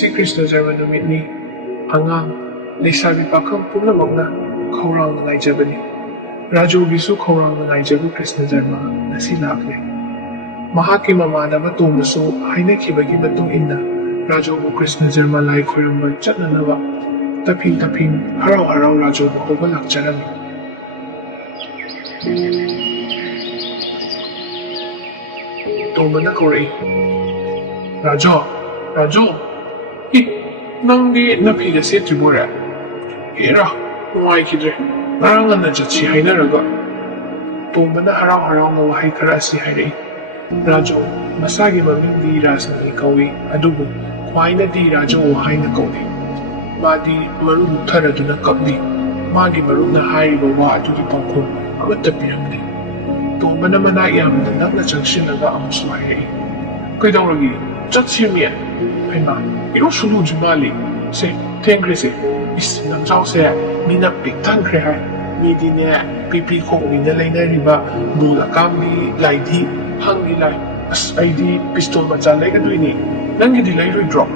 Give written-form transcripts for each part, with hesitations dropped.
Ngasi Krishna Jarma numitni angang leisabi pakhang pumnamakna khawrang na ngaijabani. Rajogisu khawrang na ngaijabu Krishna Jarma ngasi lakle. Mahaki mamanaba tongbasu hainakibagi matung inna Rajobu Krishna Jarma lai khoiramba chatnanaba taping harau Rajobu hoba lakcharami. Tongba na korai. Rajo, nangdi napiga setribore. Hera, nuwaikidre. Narangan na jatsi hainaraga. Tongba na harau na wahay karasi hairei. Rajo, masagi maming di ras na ikawi, adugo, kway na di Rajo wahay na kawi. Madi maru muthara duna kapdi. Magi maru na hari bawa adugi pangkong amatapiramdi. Tongba na manayam na nakna jangsinaga ang suhairei. Kaidang lagi, jatsi miya. Haima, iro sulu jumali. Se, tengre se, is nang jaw se, mina piktan kre hai. Midi ne, pipi kong mina lay na riba, bula kamli, lay di, hangi lay. As ay di, pistol macha lay ka ni. Nangi di lay drop.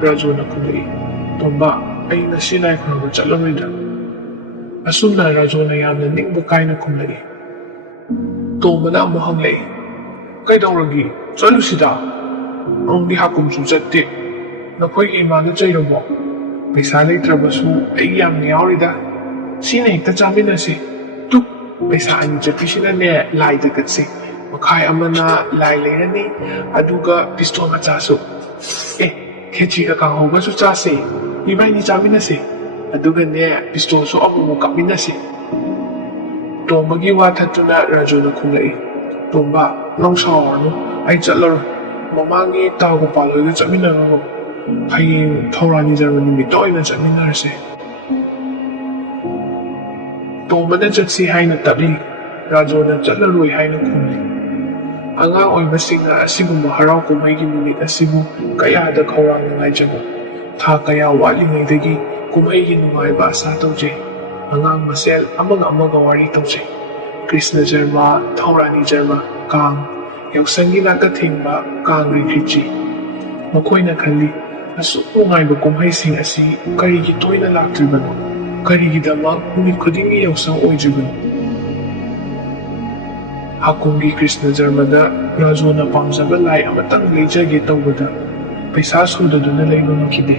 Rajo na kulay. Tomba, ay nasilay ko na machalaway da. Asun na Rajo na yam na ning bukay na kulay. Tomba na mo hanglay. Kaidang lagi, chalo sida. Ang di hakum sujati. Nakoy imano jayo mo. Paisa trabasu ay yam niyawrida. Sina hikta jamin na si. Tuk, paisa ani japisina ne lay dagat si. Makay ama na lay na ni. Aduga pistol machaso. Kechi ka kang hoga su chasi. Ibay ni jamin na si. Aduga ne pistol so amu mo kapin na si. Tombagi watat na Rajo na kulay. Tomba, nang sa ano ay chalor. Mamangi tao ko palo yung jamin na ako. Haying taurani Jarma nimito ay na jamin na rase. Tomba na jatsi hay na tabi. Rajo na chalaroy hay na kulay. Ang oy masing na asibu maharaw ko may ginunit asibu kaya da kawang na ngay dyan. Ta kaya wali ngay dagi kumay ginungay ba sa tau jay. Ang masel amaga wari tau jay. Krishna Jarma, Taurani Jarma, Kang, yausang ginagating ba Kang Rikichi. Makoy na kali, asupungay ba kumhaising asi karigi toy na laktriban. Karigi damang umit ko din yausang oijuban. Hakungi Krishna Jarma da Rajo na pangsabalay amatang lejagi tawbada. Paisaso da doon na layno ng kide.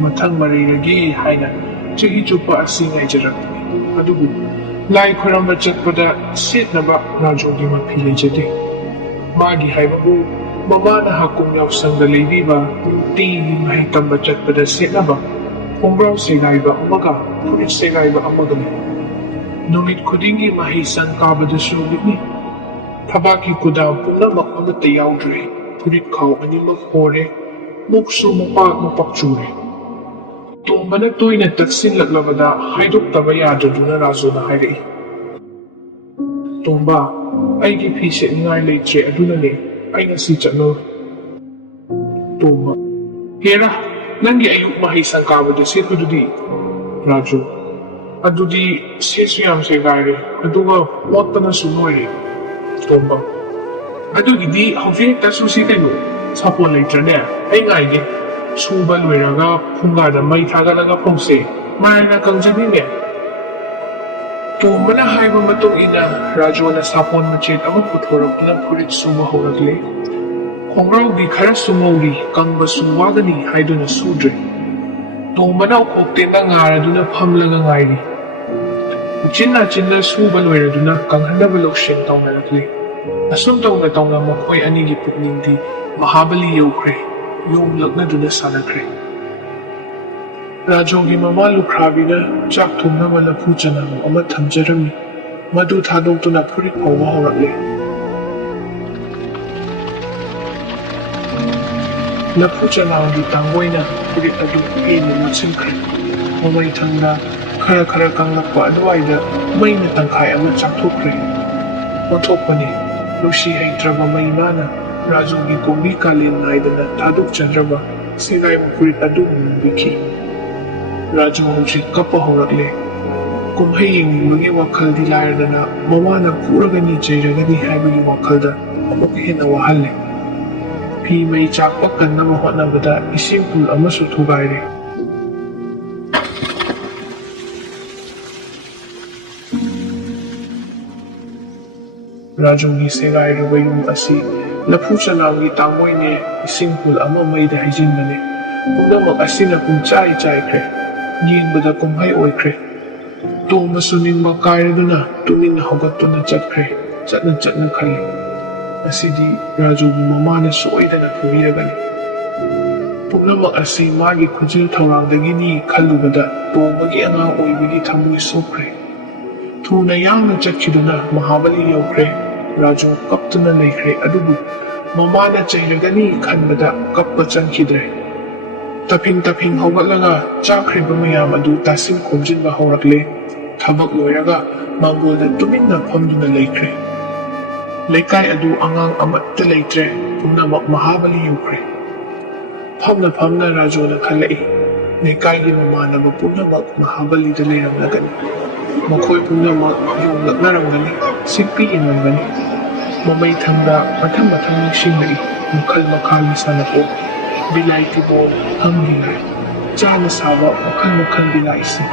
Matang mariragi hayna, chigi chupa asi ngay jarap. Adugo. Lai khuramba chakpada sit na ba Rajo di mapili jadi. Magi hay babu, mama na hakong yausang dalay ba, di mahitam ba chakpada sit na ba. Umbraw segay ba umaga, pulit segay ba umaga ni. Nungit ko dingi mahisan kabada sulit ni. Tabaki ko daw po na makamatayaw dre, pulit kaw ani maghore, mukso mapaktsure. Tomba na to'y nagtaksin laglabada, haydok tabayado doon na Rajo na hayrei. Tomba, ay gipisit ngay leitre aduna ni, ay nasicha no. Tomba, hera, nangi ayuk mahisang kabado sito dudi. Rajo, adudi sesuyam se gayre, aduga wata na sunoy. Tomba, adugi di hawfiyek tasusi kayo, sapo leitre niya, ay ngay Suba luweraga punggada may tagalaga pongse, marana kang janine. Tomba na hayba matong ina, Rajo na sapon machit ang putorog na pulit sumahoragli. Kung raw di kara sumawri, kang basuwaga ni haydo na sudre. Tomba na ukokte na ngara doon na pamlaga ngayri. Chin na suba luwera doon na kang hanabalok siyang taong nalagli. Asum taong na taong na makoy anigipot nindi, mahabali yaw kre. Yung lag na doon na sana kre. Rajo gi mamalu krabi na jak tum na malapu dyan ang amat hamjarami. Madu tadong to na purit pa umahorakli. Lapu dyan ang ditanggoy na purit na dupuin ng matsim kre. Mamay tang na kara kang lakwa adway na may natangkay amat jak to kre. Matok pa ni, lusi ay traba may mana. Rajo gi kumbi kalin na ida na tadok chandraba sinay mo kurit adong biki. Rajo hujit kapahorakle. Kumhaying mga wakal di layar na mama na pura gani jayra gani haibagi wakal da amakihin na wahal le. ꯐꯤ ꯃꯩ ꯆꯥꯛꯄ ꯀꯟꯅꯕ ꯍꯣꯠꯅꯕꯗ ꯏꯁꯤꯡ pool ꯑꯃꯁꯨ ꯊꯨꯒꯥꯏꯔꯦ꯫ ꯔꯥꯖꯨꯒꯤ ꯁꯦꯒꯥꯏꯔꯕ ꯌꯨꯝ ꯑꯁꯤ ꯂꯐꯨ ꯆꯅꯥꯝꯒꯤ ꯇꯥꯡꯒꯣꯏꯅꯦ ꯏꯁꯤꯡ pool ꯑꯃ ꯃꯩꯗ ꯍꯩꯖꯤꯟꯕꯅꯦ꯫ ꯄꯨꯝꯅꯃꯛ ꯑꯁꯤꯅ ꯄꯨꯡꯆꯥꯏ ꯆꯥꯏꯈ꯭ꯔꯦ꯫ ꯌꯦꯡꯕꯗ ꯀꯨꯝꯍꯩ ꯑꯣꯏꯈ꯭ꯔꯦ꯫ ꯇꯣꯝꯕꯁꯨ ꯅꯤꯡꯕ ꯀꯥꯏꯔꯗꯨꯅ ꯇꯨꯃꯤꯟꯅ ꯍꯧꯒꯠꯇꯨꯅ ꯆꯠꯈ꯭ꯔꯦ꯫ ꯆꯠꯅ ꯈꯜꯂꯤ, ꯑꯁꯤꯗꯤ ꯔꯥꯖꯨꯕꯨ ꯃꯃꯥꯅ ꯁꯣꯏꯗꯅ ꯐꯨꯕꯤꯔꯒꯅꯤ꯫ ꯄꯨꯝꯅꯃꯛ ꯑꯁꯤ ꯃꯥꯒꯤ ꯈꯨꯖꯤꯜ ꯊꯧꯔꯥꯡꯗꯒꯤꯅꯤ ꯈꯜꯂꯨꯕꯗ ꯇꯣꯝꯕꯒꯤ ꯑꯉꯥꯡ ꯑꯣꯏꯕꯒꯤ ꯊꯃꯣꯏ ꯁꯣꯛꯈ꯭ꯔꯦ꯫ ꯊꯨꯅ ꯌꯥꯡꯅ ꯆꯠꯈꯤꯗꯨꯅ ꯃꯍꯥꯕꯂꯤ ꯌꯧꯈ꯭ꯔꯦ꯫ ꯔꯥꯖꯨ ꯀꯞꯇꯨꯅ ꯂꯩꯈ꯭ꯔꯦ, ꯑꯗꯨꯕꯨ ꯃꯃꯥꯅ ꯆꯩꯔꯒꯅꯤ ꯈꯟꯕꯗ ꯀꯞꯄ ꯆꯪꯈꯤꯗ꯭ꯔꯦ꯫ ꯇꯐꯤꯡ ꯍꯧꯒꯠꯂꯒ ꯆꯥꯈ꯭ꯔꯤꯕ ꯃꯌꯥꯝ ꯑꯗꯨ ꯇꯥꯁꯤꯟ ꯈꯣꯝꯖꯤꯟꯕ ꯍꯧꯔꯛꯂꯦ꯫ ꯊꯕꯛ ꯂꯣꯏꯔꯒ ꯃꯥꯡꯒꯣꯜꯗ ꯇꯨꯃꯤꯟꯅ ꯐꯝꯗꯨꯅ ꯂꯩꯈ꯭ꯔꯦ꯫ ꯂꯩꯀꯥꯏ ꯑꯗꯨ ꯑꯉꯥꯡ ꯑꯃꯠꯇ ꯂꯩꯇ꯭ꯔꯦ꯫ ꯄꯨꯝꯅꯃꯛ ꯃꯍꯥꯕꯂꯤ ꯌꯧꯈ꯭ꯔꯦ꯫ ꯐꯝꯅ ꯔꯥꯖꯨꯅ ꯈꯜꯂꯛꯏ, ꯂꯩꯀꯥꯏꯒꯤ ꯃꯃꯥꯟꯅꯕ ꯄꯨꯝꯅꯃꯛ ꯃꯍꯥꯕꯂꯤꯗ ꯂꯩꯔꯝꯂꯒꯅꯤ꯫ ꯃꯈꯣꯏ ꯄꯨꯝꯅꯃꯛ ꯌꯣꯡꯂꯛꯅꯔꯝꯒꯅꯤ, ꯁꯤꯛꯄꯤ ꯌꯦꯡꯂꯝꯒꯅꯤ꯫ ꯃꯃꯩ ꯊꯪꯗ ꯃꯊꯪ ꯅꯤꯡꯁꯤꯡꯂꯛꯏ ꯃꯈꯜ ꯃꯈꯥꯒꯤ ꯁꯥꯟꯅꯄꯣꯠ, ꯕꯤꯂꯥꯏ ꯇꯤꯕꯣꯜ, ꯍꯪ ꯕꯤꯂꯥꯏ, ꯆꯥꯅ ꯁꯥꯕ ꯃꯈꯜ ꯕꯤꯂꯥꯏꯁꯤꯡ꯫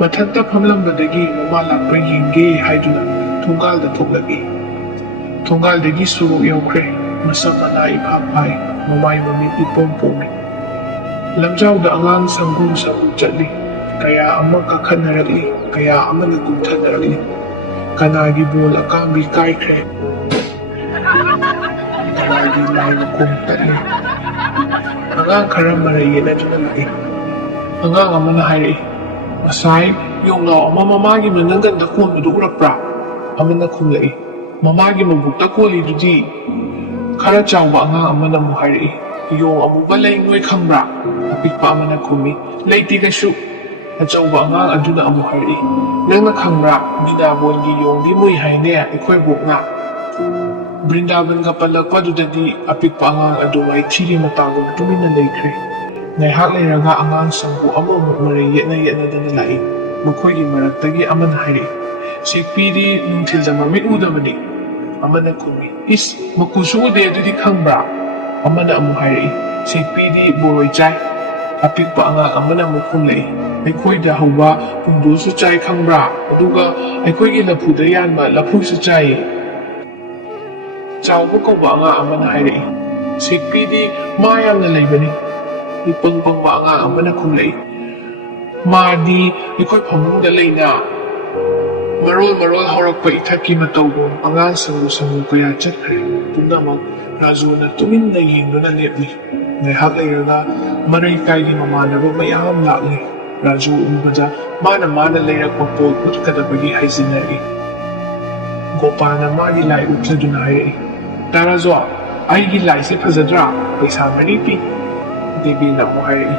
ꯃꯊꯛꯇ ꯐꯝꯂꯝꯕꯗꯒꯤ ꯃꯃꯥ ꯂꯥꯛꯄ ꯌꯦꯡꯒꯦ ꯍꯥꯏꯗꯨꯅ ꯊꯣꯡꯒꯥꯜꯗ ꯊꯣꯛꯂꯛꯏ꯫ ꯊꯣꯡꯒꯥꯜꯗꯒꯤ ꯁꯣꯔꯣꯛ ꯌꯧꯈ꯭ꯔꯦ꯫ ꯃꯁꯝ ꯃꯅꯥ ꯏꯐꯥ ꯐꯥꯏ, ꯃꯃꯥꯏ ꯃꯃꯤꯠ ꯏꯄꯣꯝ ꯄꯣꯝꯃꯤ꯫ ꯂꯝꯖꯥꯎꯗ ꯑꯉꯥꯡ ꯁꯪꯒꯨ ꯆꯠꯂꯤ꯫ ꯀꯌꯥ ꯑꯃ ꯀꯥꯈꯠꯅꯔꯛꯂꯤ, ꯀꯌా ꯑꯃꯅ ꯀꯨꯝꯊꯅꯔꯛꯂꯤ꯫ ꯀꯅꯥꯒꯤ ꯕꯣꯜ ꯑꯀꯥꯝꯕꯤ ꯀꯥꯏꯈ꯭ꯔꯦ, ꯀꯅꯥꯒꯤ ꯂꯥꯏ ꯃꯈꯣꯡ ꯇꯠꯂꯤ꯫ ꯑꯉꯥꯡ ꯈꯔ ꯃꯔꯩ ꯌꯦꯠꯅꯗꯨꯅ ꯂꯥꯛꯏ꯫ ꯑꯉꯥꯡ ꯑꯃꯅ ꯍꯥꯏꯔꯛꯏ, ꯉꯁꯥꯏ ꯌꯣꯡꯅꯥꯎ ꯑꯃ ꯃꯃꯥꯒꯤ ꯃꯅꯪꯒꯟꯗ ꯀꯣꯟꯕꯗꯨ ꯎꯔꯛꯄ꯭ꯔꯥ? ꯑꯃꯅ ꯈꯨꯝꯂꯛꯏ, ꯃꯃꯥꯒꯤ ꯃꯕꯨꯛꯇ ꯀꯣꯜꯂꯤꯗꯨꯗꯤ꯫ ꯈꯔ ꯆꯥꯎꯕ ꯑꯉꯥꯡ ꯑꯃꯅ ꯑꯃꯨꯛ ꯍꯥꯏꯔꯛꯏ, ꯌꯣꯡ ꯑꯃꯨꯕ ꯂꯩ ꯅꯣꯏ ꯈꯪꯕ꯭ꯔꯥ? ꯑꯄꯤꯛꯄ ꯑꯃꯅ ꯈꯨꯝꯃꯤ, ꯂꯩꯇꯦ ꯀꯩꯁꯨ꯫ ꯑꯆꯧꯕ ꯑꯉꯥꯡ ꯑꯗꯨꯅ ꯑꯃꯨꯛ ꯍꯥꯏꯔꯛꯏ, ꯅꯪꯅ ꯈꯪꯕ꯭ꯔꯥ, ꯕꯤꯅꯥꯕꯣꯟꯒꯤ ꯌꯣꯡꯗꯤ ꯃꯨꯏ ꯍꯥꯏꯅꯦ ꯑꯩꯈꯣꯏ ꯕꯣꯛꯅ꯫ ꯕ꯭ꯔꯤꯟꯗꯥꯕꯟꯒ ꯄꯜꯂꯛꯄꯗꯨꯗꯗꯤ ꯑꯄꯤꯛꯄ ꯑꯉꯥꯡ ꯑꯗꯨ ꯃꯥꯏꯊꯤꯔꯦ ꯃꯇꯥꯒꯨꯝ ꯇꯨꯃꯤꯟꯅ ꯂꯩꯈ꯭ꯔꯦ꯫ ꯉꯥꯏꯍꯥꯛ ꯂꯩꯔꯒ ꯑꯉꯥꯡ ꯁꯪꯒꯨ ꯑꯃꯃꯨꯛ ꯃꯔꯩ ꯌꯦꯠꯅꯗꯨꯅ ꯂꯥꯛꯏ꯫ ꯃꯈꯣꯏꯒꯤ ꯃꯔꯛꯇꯒꯤ ꯑꯃꯅ ꯍꯥꯏꯔꯛꯏ, ꯁꯦꯛꯄꯤꯗꯤ ꯅꯨꯡꯊꯤꯜꯗ ꯃꯃꯤꯠ ꯎꯗꯕꯅꯤ꯫ ꯑꯃꯅ ꯈꯨꯝꯃꯤ, ꯏꯁ ꯃꯀꯨꯁꯨ ꯎꯗꯦ ꯑꯗꯨꯗꯤ ꯈꯪꯕ꯭ꯔꯥ? ꯑꯃꯅ ꯑꯃꯨꯛ ꯍꯥꯏꯔꯛꯏ, ꯁꯦꯛꯄꯤꯗꯤ ꯕꯣꯔꯣꯏ ꯆꯥꯏ꯫ ꯑꯄꯤꯛꯄ ꯑꯉꯥꯡ ꯑꯃꯅ ꯑꯃꯨꯛ ꯈꯨꯝꯂꯛꯏ, ꯑꯩꯈꯣꯏꯗ ꯍꯧꯕ ꯄꯨꯡꯗꯣꯟꯁꯨ ꯆꯥꯏ ꯈꯪꯕ꯭ꯔꯥ? ꯑꯗꯨꯒ ꯑꯩꯈꯣꯏꯒꯤ ꯂꯐꯨꯗ ꯌꯥꯟꯕ ꯂꯐꯨꯁꯨ ꯆꯥꯏꯌꯦ꯫ ꯆꯥꯎꯕ ꯀꯧꯕ ꯑꯉꯥꯡ ꯑꯃꯅ ꯍꯥꯏꯔꯛꯏ, ꯁꯦꯛꯄꯤꯗꯤ ꯃꯥ ꯌꯥꯝꯅ ꯂꯩꯕꯅꯤ꯫ ꯏꯄꯪ ꯄꯪꯕ ꯑꯉꯥꯡ ꯑꯃꯅ ꯈꯨꯝꯂꯛꯏ, ꯃꯥꯗꯤ ꯑꯩꯈꯣꯏ ꯐꯃꯨꯡꯗ ꯂꯩꯅ꯫ ꯃꯔꯣꯜ ꯍꯧꯔꯛꯄ ꯏꯊꯛꯀꯤ ꯃꯇꯧꯒꯨꯝ ꯑꯉꯥꯡ ꯁꯪꯒꯨ ꯀꯌꯥ ꯆꯠꯈ꯭ꯔꯦ꯫ ꯄꯨꯝꯅꯃꯛ ꯔꯥꯖꯨꯅ ꯇꯨꯃꯤꯟꯅ ꯌꯦꯡꯗꯨꯅ ꯂꯦꯞꯂꯤ꯫ ꯉꯥꯏꯍꯥꯛ ꯂꯩꯔꯒ ꯃꯔꯩ ꯀꯥꯏꯒꯤ ꯃꯃꯥꯟꯅꯕ ꯃꯌꯥꯝ ꯂꯥꯛꯂꯤ꯫ ꯔꯥꯖꯨ ꯎꯕꯗ ꯃꯥꯅ ꯂꯩꯔꯛꯄ ꯄꯣꯠ ꯎꯠꯀꯗꯕꯒꯤ ꯍꯥꯏꯖꯤꯟꯅꯔꯛꯏ꯫ ꯒꯣꯄꯥꯜꯅ ꯃꯥꯒꯤ ꯂꯥꯏ ꯎꯠꯂꯗꯨꯅ ꯍꯥꯏꯔꯛꯏ, ꯇꯥꯔꯥꯖꯣ, ꯑꯩꯒꯤ ꯂꯥꯏꯁꯦ ꯐꯖꯗ꯭ꯔꯥ? ꯄꯩꯁꯥ 9 ꯄꯤ꯫ ꯗꯦꯕꯤꯅ ꯑꯃꯨꯛ ꯍꯥꯏꯔꯛꯏ,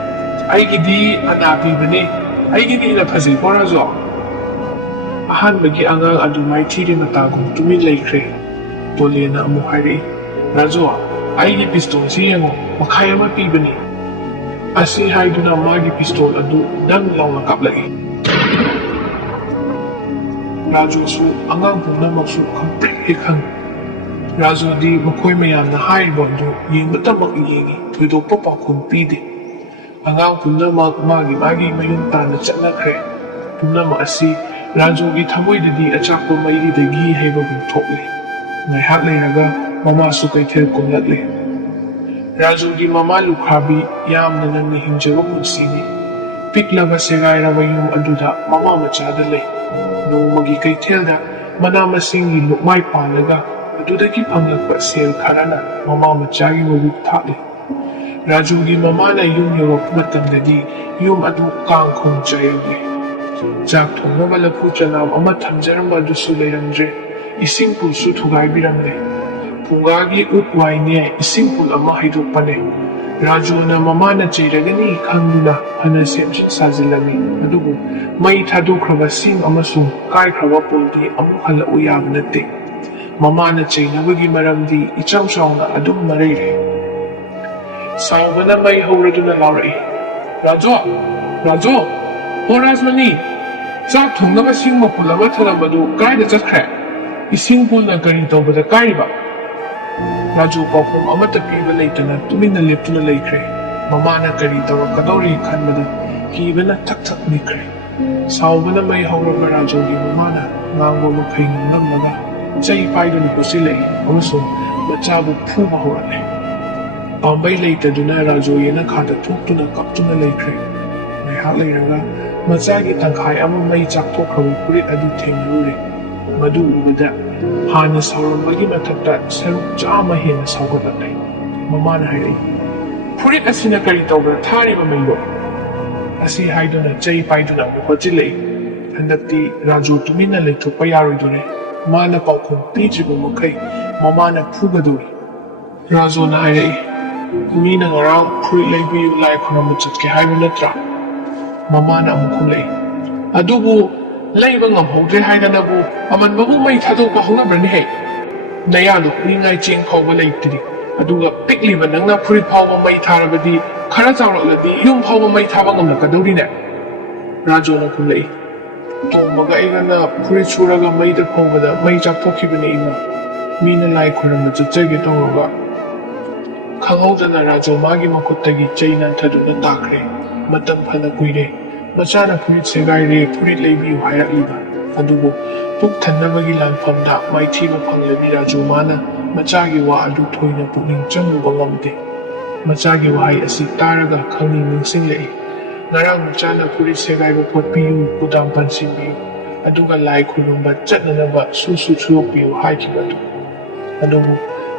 ꯑꯩꯒꯤꯗꯤ ꯑꯅꯥ ꯄꯤꯕꯅꯦ, ꯑꯩꯒꯤꯗꯤ ꯍꯦꯟꯅ ꯐꯖꯩꯀꯣ ꯔꯥꯖꯨ꯫ ꯑꯍꯥꯟꯕꯒꯤ ꯑꯉꯥꯡ ꯑꯗꯨ ꯃꯥꯏꯊꯤꯔꯦ ꯃꯇꯥꯒꯨꯝ ꯇꯨꯃꯤꯟ ꯂꯩꯈ꯭ꯔꯦ꯫ ꯇꯣꯂꯦꯅ ꯑꯃꯨꯛ ꯍꯥꯏꯔꯛꯏ, ꯔꯥꯖꯨ, ꯑꯩꯒꯤ ꯄꯤꯁꯇꯣꯜꯁꯤ ꯌꯦꯡꯉꯣ, ꯃꯈꯥꯏ 1 ꯄꯤꯕꯅꯤ꯫ ꯑꯁꯤ ꯍꯥꯏꯗꯨꯅ ꯃꯥꯒꯤ ꯄꯤꯁꯇꯣꯜ ꯑꯗꯨ ꯗꯪ ꯂꯥꯎꯅ ꯀꯥꯞꯂꯛꯏ꯫ ꯔꯥꯖꯨꯁꯨ ꯑꯉꯥꯡ ꯄꯨꯝꯅꯃꯛꯁꯨ ꯈꯪꯄ꯭ꯔꯦꯛ ꯍꯦꯛ ꯈꯪꯏ꯫ ꯔꯥꯖꯨꯗꯤ ꯃꯈꯣꯏ ꯃꯌꯥꯝꯅ ꯍꯥꯏꯔꯤꯕ ꯑꯗꯨ ꯌꯦꯡꯕꯇꯃꯛ ꯌꯦꯡꯏ, ꯊꯣꯏꯗꯣꯛꯄ ꯄꯥꯎꯈꯨꯝ ꯄꯤꯗꯦ꯫ ꯑꯉꯥꯡ ꯄꯨꯝꯅꯃꯛ ꯃꯥꯒꯤ ꯃꯌꯨꯝ ꯇꯥꯟꯅ ꯆꯠꯅꯈ꯭ꯔꯦ꯫ ꯄꯨꯝꯅꯃꯛ ꯑꯁꯤ ꯔꯥꯖꯨꯒꯤ ꯊꯃꯣꯏꯗꯗꯤ ꯑꯆꯥꯛꯄ ꯃꯩꯔꯤꯗꯒꯤ ꯍꯩꯕꯒꯨꯝ ꯊꯣꯛꯂꯤ꯫ ꯉꯥꯏꯍꯥꯛ ꯂꯩꯔꯒ ꯃꯃꯥꯁꯨ ꯀꯩꯊꯦꯜ ꯀꯨꯝꯂꯛꯂꯤ꯫ ꯔꯥꯖꯨꯒꯤ ꯃꯃꯥ ꯂꯨꯈ꯭ꯔꯥꯕꯤ ꯌꯥꯝꯅ ꯅꯪꯅ ꯍꯤꯡꯖꯕ ꯄꯨꯟꯁꯤꯅꯤ꯫ ꯄꯤꯛꯂꯕ ꯁꯦꯒꯥꯏꯔꯕ ꯌꯨꯝ ꯑꯗꯨꯗ ꯃꯃꯥ ꯃꯆꯥꯗ ꯂꯩ꯫ ꯅꯣꯡꯃꯒꯤ ꯀꯩꯊꯦꯜꯗ ꯃꯅꯥ ꯃꯁꯤꯡꯒꯤ ꯂꯨꯛꯃꯥꯏ ꯄꯥꯜꯂꯒ ꯃꯗꯨꯗꯒꯤ ꯐꯪꯂꯛꯄ ꯁꯦꯜ ꯈꯔꯅ ꯃꯃꯥ ꯃꯆꯥꯒꯤ ꯃꯕꯨꯛ ꯊꯥꯛꯂꯤ꯫ ꯔꯥꯖꯨꯒꯤ ꯃꯃꯥꯅ ꯌꯨꯝ ꯌꯧꯔꯛꯄ ꯃꯇꯝꯗꯗꯤ ꯌꯨꯝ ꯑꯗꯨ ꯀꯥꯡꯈꯣꯡ ꯆꯥꯏꯔꯝꯂꯦ꯫ ꯆꯥꯛ ꯊꯣꯡꯅꯕ ꯂꯐꯨ ꯆꯅꯥꯝ ꯑꯃ ꯊꯝꯖꯔꯝꯕ ꯑꯗꯨꯁꯨ ꯂꯩꯔꯝꯗ꯭ꯔꯦ꯫ ꯏꯁꯤꯡ ꯄꯨꯜꯁꯨ ꯊꯨꯒꯥꯏꯕꯤꯔꯝꯂꯦ꯫ ꯐꯨꯡꯒꯥꯒꯤ ꯎꯠ ꯋꯥꯏꯅꯦ ꯏꯁꯤꯡ ꯄꯨꯜ ꯑꯃ ꯍꯩꯗꯣꯛꯄꯅꯦ꯫ ꯔꯥꯖꯨꯅ ꯃꯃꯥꯅ ꯆꯩꯔꯒꯅꯤ ꯈꯪꯗꯨꯅ ꯐꯅ ꯁꯦꯝ ꯁꯥꯖꯤꯜꯂꯝꯃꯤ, ꯑꯗꯨꯕꯨ ꯃꯩ ꯊꯥꯗꯣꯛꯈ꯭ꯔꯕ ꯁꯤꯡ ꯑꯃꯁꯨꯡ ꯀꯥꯏꯈ꯭ꯔꯕ ꯄꯨꯜꯗꯤ ꯑꯃꯨꯛ ꯍꯜꯂꯛꯎ ꯌꯥꯕ ꯅꯠꯇꯦ꯫ ꯃꯃꯥꯅ ꯆꯩꯅꯕꯒꯤ ꯃꯔꯝꯗꯤ ꯏꯆꯥꯎ ꯆꯥꯎꯅ ꯑꯗꯨꯝ ꯃꯔꯩꯔꯦ꯫ ꯁꯥꯎꯕꯅ ꯃꯩ ꯍꯧꯔꯗꯨꯅ ꯂꯥꯎꯔꯛꯏ, ꯔꯥꯖꯨ, ꯔꯥꯖꯨ, ꯍꯣ ꯔꯥꯖꯃꯅꯤ, ꯆꯥꯛ ꯊꯣꯡꯅꯕ ꯁꯤꯡ ꯃꯄꯨꯜ ꯑꯃ ꯊꯅꯝꯕꯗꯨ ꯀꯥꯏꯗ ꯆꯠꯈ꯭ꯔꯦ? ꯏꯁꯤꯡ ꯄꯨꯜꯅ ꯀꯔꯤ ꯇꯧꯕꯗ ꯀꯥꯏꯔꯤꯕ? Raju paufum amata piba leitana tumina leptuna leikre. Mamana kari tawrakadori khanbada kibana thak nikre. Saubana mai hauraba Raju gi mamana ngangwa makhai ngamnaga chai paidun pusilei amasung machabu phuba horale. Pambai leitaduna Raju yena khada thuktuna kaptuna leikre. Ngaihak leiraga machagi tangkhai ama mai chakthokhraba purit adu thengrure. Madu ubada hana saurambagi mathakta saruk chama hena saugatlai. Mamana hairei furit asina kari tawbra thariba maibo asi haiduna chai paiduna mukhachilei handakti Raju tumina leithokpa yaroidure mana paukhum pijiba makhai mamana phugaduri Raju na hairei mina ngarang furit leibiyu lai khuramba chatke haiba natra mamana amukhulei adubu leiba ngamhaude haidanabu amanbabu mai thadokpa haunabrani hei nayadu ningai cheng phauba leitri aduga pikliba nangna furit phauba mai tharabadi khara chawrakladi yum phauba mai thaba ngamlakadorine Raju na khumlei tombaga igana furit suraga mai da phobada mai chakthokibane ima mina lai khuramba chachage tawraga khanghaudana Raju magi makhuttagi chaina thaduna takre matam phana kuire machana furit segaire furit leibiyu hairaliba adubu puk thannabagi lanfamda maithiba phanglabi Raju mana machagi wa adu thoina pukning changba ngamde machagi wahai asi taraga khangni ningsinglei ngarang machana furit segaiba photpiyu kudam pansinbiyu aduga lai khurumba chatnanaba su thuyokpiyu haikibadu adubu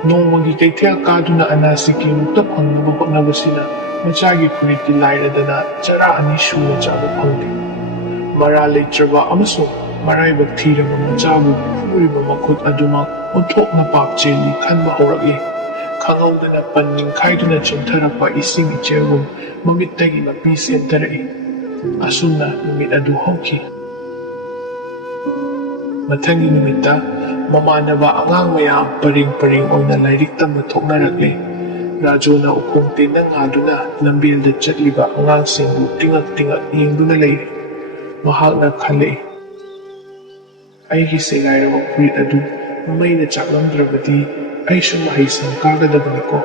nongmagi kaithel kaduna anasiki mukta phangnaba hotnabasina machagi furiti lairadana chara ani shuwa chaba phangde mara leitraba amasung maraibak thiraba machabu phuriba makhut aduma onthokna pap cheli khanba horakli khanghaudana panning khaiduna chimtharapa ising ichegum mamittagi mapi sentarai asuna numit adu hauki mathangi numitta mamanaba angang mayam paring oina lairik tamba thoknarakle Raju na ukong tinangaduna lambil da chatliba angangsingbu tingak yengduna leire mahakna khalei aigi segairaba furit adu maina chaklamdrabadi aishu mahaisang kagadabniko